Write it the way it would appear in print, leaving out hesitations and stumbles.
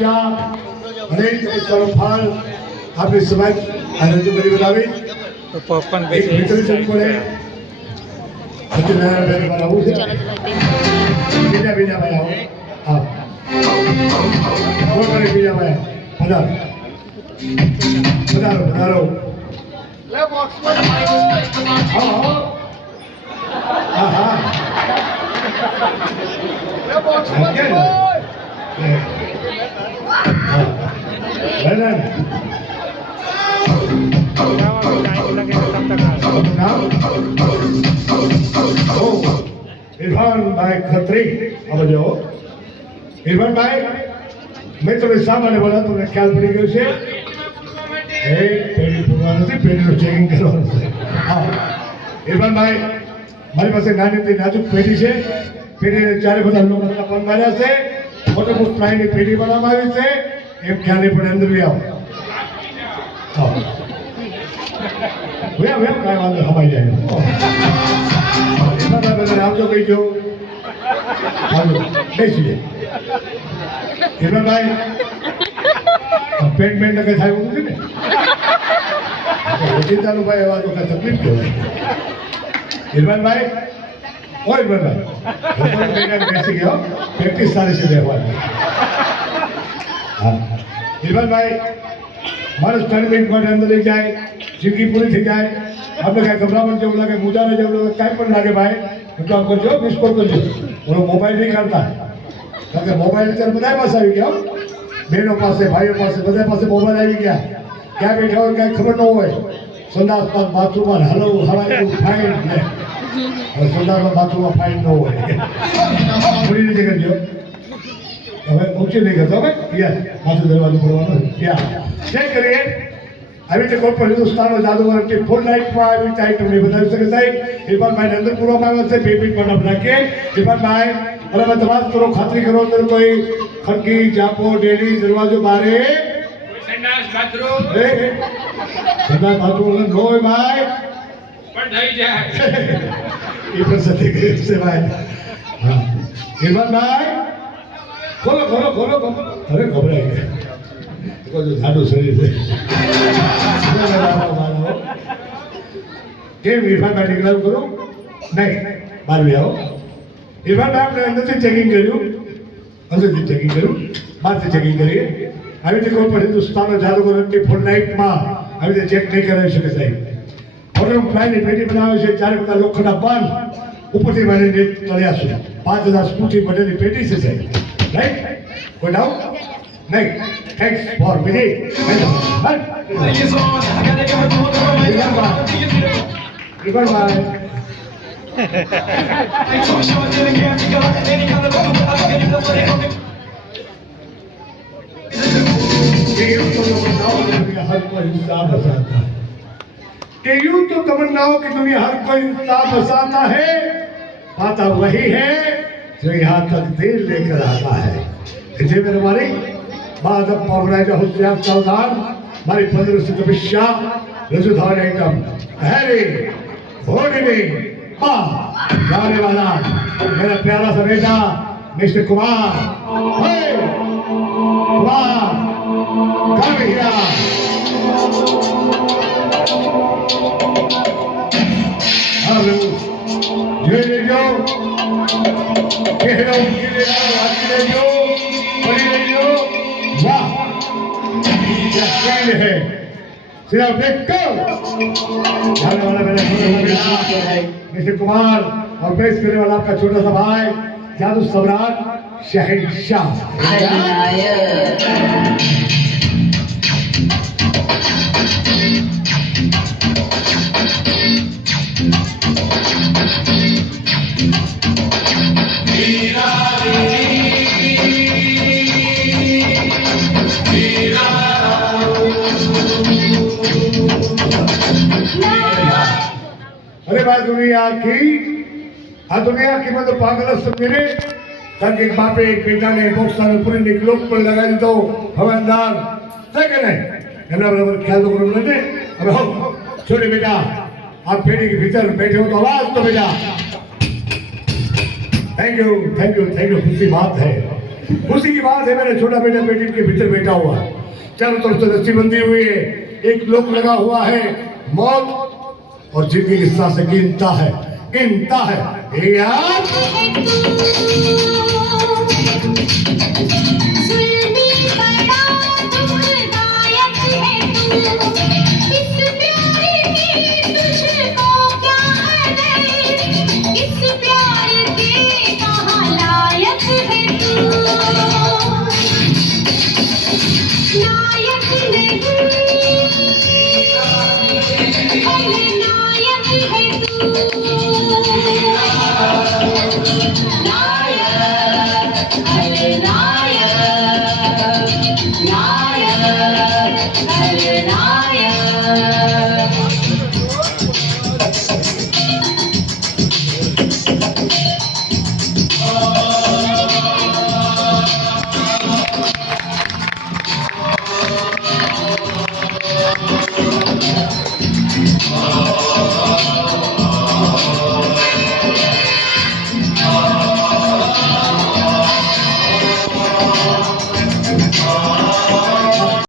તપસ્યા અને તપસ્યાનો ફળ આપણી સમાજ આ રજૂ કરી બનાવી તો પપ્પન એક મિત્ર છે પડે સત્યનારાયણ ભાઈ આવું છે બીજા ભાઈ આવો હા કોણ બીજા ભાઈ પધારો પધારો હા હા इरफान खत्री अब जो इरफान भाई मैं तुम्हें सामान्य बोला तुमने ख्याल पड़ी गई से पेड़ी पुरवाना से पेड़ी नो चेकिंग करवाना से हाँ इरफान भाई મારી પાસે નાની નાજુક પેઢી છે પેઢીને ચારે બધા લોકો પણ માર્યા છે મોટો મોટો પ્રાણીની પેઢી બનાવવામાં આવી છે એમ ખ્યાલ નહીં પડે અંદર બી આવો વેમ કાંઈ વાંધો હમાઈ જાય એના બધા આવજો કહી દો બેસીએ હિરણભાઈ પેન્ટ કઈ થાય એવું નથી ને ઓચિંતાનું ભાઈ એવા તો કઈ તકલીફ કહેવાય હિરણભાઈ ઓ હિરણભાઈ બેસી ગયો પ્રેક્ટિસ સારી છે રહેવાની હા હિરણભાઈ માણસ 3 મિનિટ માટે અંદર લઈ જાય જિંદગી પૂરી થઈ જાય આપણે કાંઈ ગભરામણ જેવું લાગે મુજાને જેવું લાગે કાંઈ પણ લાગે ભાઈ તો કામ કરજો મિસ કોલ કરજો ઓલો મોબાઈલ નહીં કરતા કારણ કે મોબાઈલ અત્યારે બધા પાસે આવી ગયા બહેનો પાસે ભાઈઓ પાસે બધા પાસે મોબાઈલ આવી ગયા ક્યાં બેઠા હોય કાંઈ ખબર ન હોય સંદાસમાં બાથરૂમમાં હલો હવાય ફાઇન ને સંદાસમાં બાથરૂમમાં ફાઇન ન હોય પૂરી રીતે કરજો હવે ઊંચી નહીં કરતો હવે યસ માથું દરવાજો પડવાનું યા જય કરીએ આવી રીતે કોઈ પણ હિન્દુસ્તાનનો જાદુગર ફૂલ લાઈટમાં આવી રીતે આઈટમને બતાવી શકે સાહેબ ઇરફાનભાઈને અંદર પૂરવામાં આવ્યો છે 2 મિનિટ માટે રાખીએ ઇરફાનભાઈ હવે તપાસ કરો ખાતરી કરો અંદર કોઈ ખડકી ચાપો ડેલી દરવાજો બારે સંડાસ બાથરૂમ સંડાસ બાથરૂમ ન હોય ભાઈ પણ થઈ જાય એ પણ સતી કરી છે ભાઈ હા ઇરફાનભાઈ ખોલો ખોલો ખોલો અરે ગભરાઈ ગયા જાડું શરીર છે કેમ ઇરફાનભાઈ નીકળાવું કરું નહીં બહાર બી આવો ઇરફાનભાઈ આપણે અંદરથી ચેકિંગ કર્યું બહારથી ચેકિંગ કરીએ આવી રીતે કોઈ પણ હિન્દુસ્તાનનો જાદુગરની ફૂલ નાઇટમાં આવી રીતે ચેક નહીં કરાવી શકે સાહેબ મોટો પ્લાયની પેટી બનાવે છે ચારે બધા લોખંડના બંધ ઉપરથી માંડીને તળ્યા છે 5000 સ્કૂટી બનેલી પેટી છે સાહેબ રાઈટ કોઈ ડાઉટ નહીં થેન્ક્સ ફોર વિઝિટ कि यूं तो तमन्नाओं की दुनिया हर कोई इंसान बसाता है पाता वही है जो यहाँ तक देर लेकर आता है जे मेरे मारी बाद अब पावराजा हुसैन सावधान मारी 15 से तपस्या रजुधार आइटम हैरी होने जाने वाला मेरा प्यारा सा बेटा मिस्टर कुमार कुमार कम हिया हेलो ये ले जाओ कह रहा हूँ कि ले जाओ आगे ले जाओ बड़ी ले जाओ वाह क्या स्टाइल है सिर्फ देखो जाने वाला मेरा मिस्टर कुमार और पेश करने वाला आपका छोटा सा भाई जादू सम्राट शहनशाह अरे भाई दुनिया की मतलब पागल मेरे ताकि एक बापे एक बेटा ने बोक्सा ने पूरी निकलोक पर लगा दी तो हवलदार है कि नहीं एना बराबर ख्याल तो करो ने अबे हो छोटे बेटा आप पेड़ी के भीतर बैठे हो तो आवाज तो बेटा थैंक यू खुशी बात है उसी की बात है, मेरा छोटा बेटा पेटी के भीतर बैठा हुआ है, चारों तरफ से रस्सी बंधी हुई है, एक लोक लगा हुआ है, मौत और जिंदगी की सांसें गिनता है ए यार।